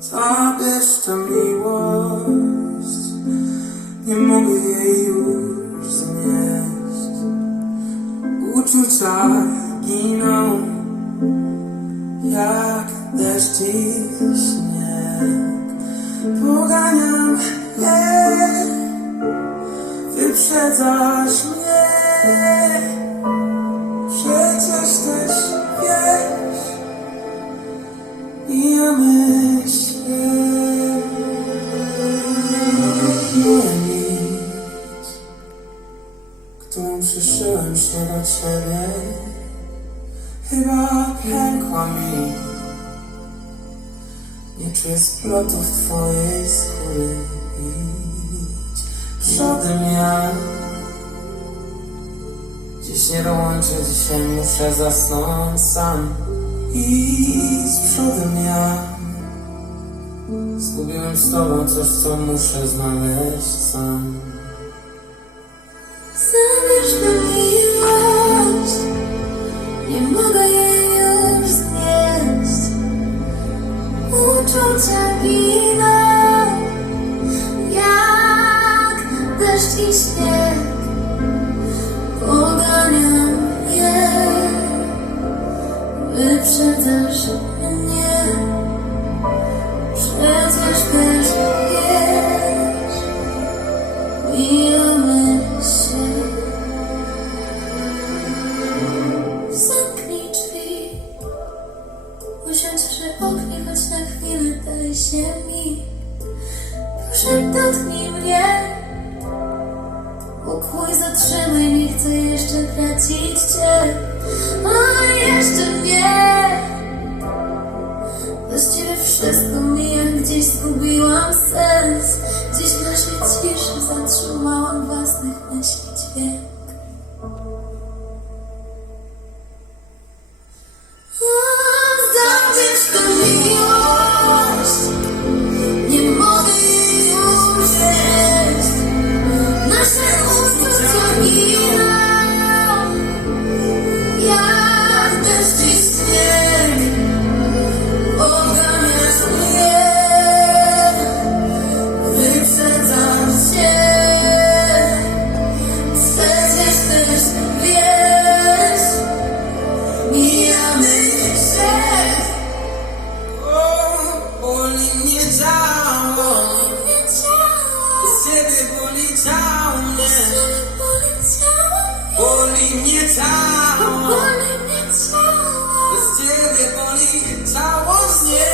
Zabierz tę miłość, nie mogę jej już znieść. Uczucia giną, jak deszcz i śnieg. Poganiam je, wyprzedzasz mnie. Się do ciebie, chyba pękła mi. Nie czuję splotów twojej skóry. Idź przodem ja. Dziś nie dołączę, dzisiaj muszę zasnąć sam. Idź przodem ja. Zgubiłem z tobą coś, co muszę znaleźć sam. Zabierz mnie mogę jej już znieść Uczucia giną Jak deszcz i śnieg. Pogania je Wyprzedzasz mnie. ziemi. Proszę, dotknij mnie. Ukłój, zatrzymaj, nie chcę jeszcze tracić Cię. A jeszcze całe Boli mnie całe Bez ciebie boli cało mnie.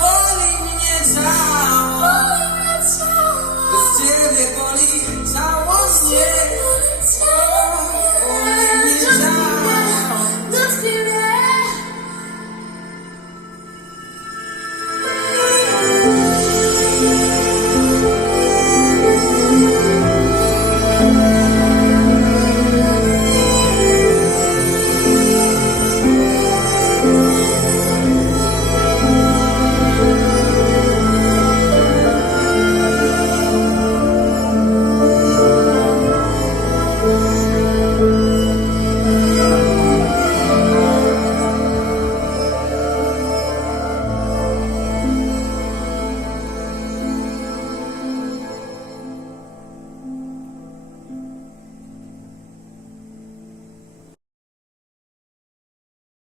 Boli mnie cało. Bez ciebie boli cało mnie.